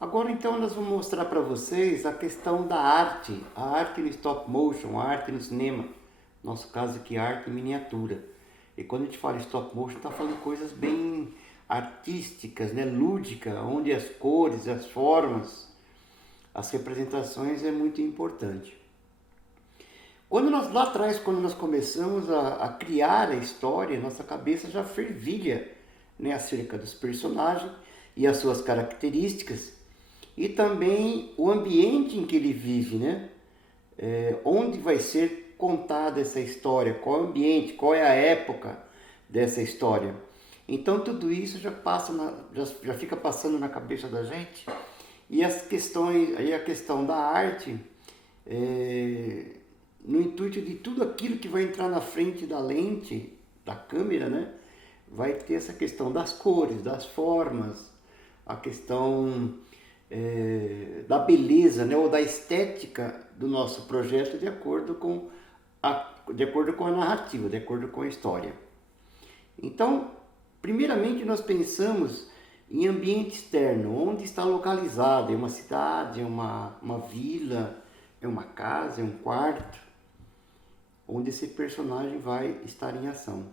Agora então nós vamos mostrar para vocês a questão da arte, a arte no stop motion, a arte no cinema. Nosso caso aqui, arte em miniatura. E quando a gente fala stop motion, está falando coisas bem artísticas, né? Lúdica, onde as cores, as formas, as representações é muito importante. Lá atrás, quando nós começamos a criar a história, nossa cabeça já fervilha, né, acerca dos personagens e as suas características e também o ambiente em que ele vive, né? Onde vai ser contada essa história, qual é o ambiente, qual é a época dessa história. Então tudo isso já fica passando na cabeça da gente e as questões, aí a questão da arte, é, no intuito de tudo aquilo que vai entrar na frente da lente, da câmera, né? Vai ter essa questão das cores, das formas, a questão da beleza, né? Ou da estética do nosso projeto de acordo com a narrativa, de acordo com a história. Então, primeiramente nós pensamos em ambiente externo, onde está localizado, é uma cidade, é uma vila, é uma casa, é um quarto, onde esse personagem vai estar em ação.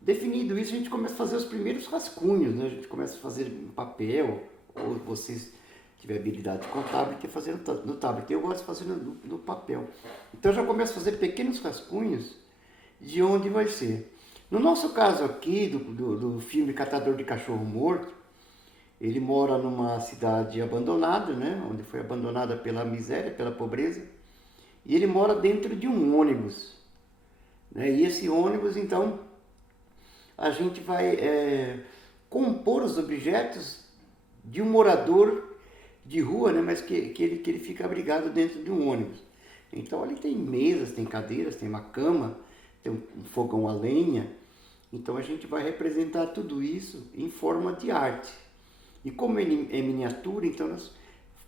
Definido isso, a gente começa a fazer os primeiros rascunhos, né? A gente começa a fazer em papel, ou vocês tiver habilidade com tablet, é fazer no tablet. Eu gosto de fazer no papel. Então eu já começo a fazer pequenos rascunhos de onde vai ser. No nosso caso aqui, do filme Catador de Cachorro Morto, ele mora numa cidade abandonada, né? Onde foi abandonada pela miséria, pela pobreza. E ele mora dentro de um ônibus, né? E esse ônibus, então, a gente vai compor os objetos de um morador de rua, né? Mas que ele fica abrigado dentro de um ônibus. Então ali tem mesas, tem cadeiras, tem uma cama, tem um fogão a lenha. Então a gente vai representar tudo isso em forma de arte. E como ele é miniatura, então nós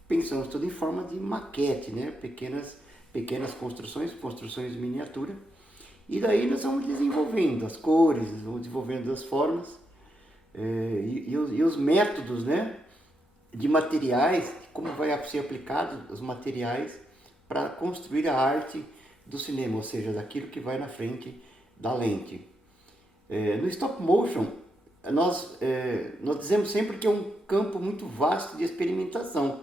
pensamos tudo em forma de maquete, né? Pequenas construções, construções de miniatura. E daí nós vamos desenvolvendo as cores, vamos desenvolvendo as formas e os métodos, né, de materiais, como vai ser aplicado os materiais para construir a arte do cinema, ou seja, daquilo que vai na frente da lente. No stop motion, nós dizemos sempre que é um campo muito vasto de experimentação,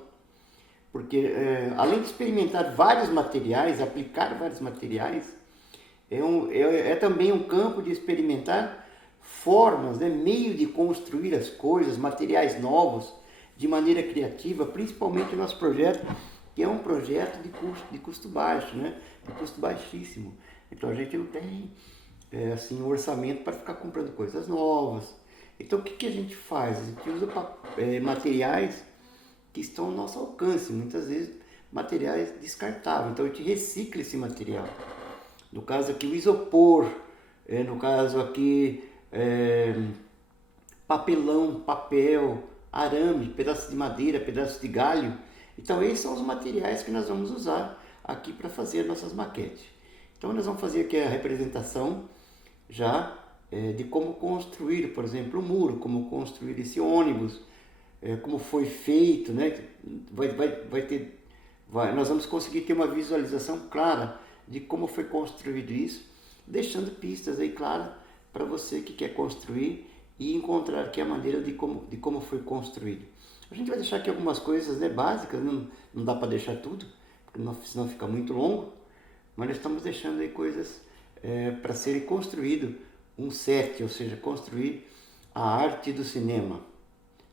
porque além de experimentar vários materiais, aplicar vários materiais, é também um campo de experimentar formas, né, meio de construir as coisas, materiais novos, de maneira criativa, principalmente o nosso projeto, que é um projeto de custo baixo, né, de custo baixíssimo. Então a gente não tem assim, um orçamento para ficar comprando coisas novas. Então o que a gente faz? A gente usa materiais que estão ao nosso alcance, muitas vezes materiais descartáveis. Então a gente recicla esse material. No caso aqui o isopor, no caso aqui papelão, papel, arame, pedaços de madeira, pedaços de galho. Então esses são os materiais que nós vamos usar aqui para fazer nossas maquetes. Então nós vamos fazer aqui a representação já de como construir, por exemplo, o muro, como construir esse ônibus, como foi feito, né? Nós vamos conseguir ter uma visualização clara de como foi construído isso, deixando pistas aí claras para você que quer construir e encontrar aqui a maneira de como foi construído. A gente vai deixar aqui algumas coisas, né, básicas, não dá para deixar tudo, porque senão fica muito longo, mas nós estamos deixando aí coisas para serem construído um set, ou seja, construir a arte do cinema,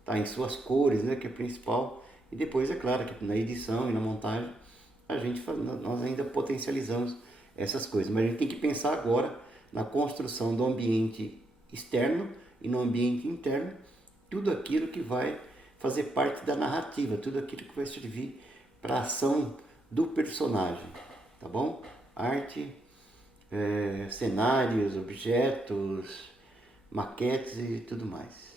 tá? Em suas cores, né, que é o principal, e depois é claro que na edição e na montagem nós ainda potencializamos essas coisas, mas a gente tem que pensar agora na construção do ambiente externo e no ambiente interno, tudo aquilo que vai fazer parte da narrativa, tudo aquilo que vai servir para a ação do personagem, tá bom? Arte, cenários, objetos, maquetes e tudo mais.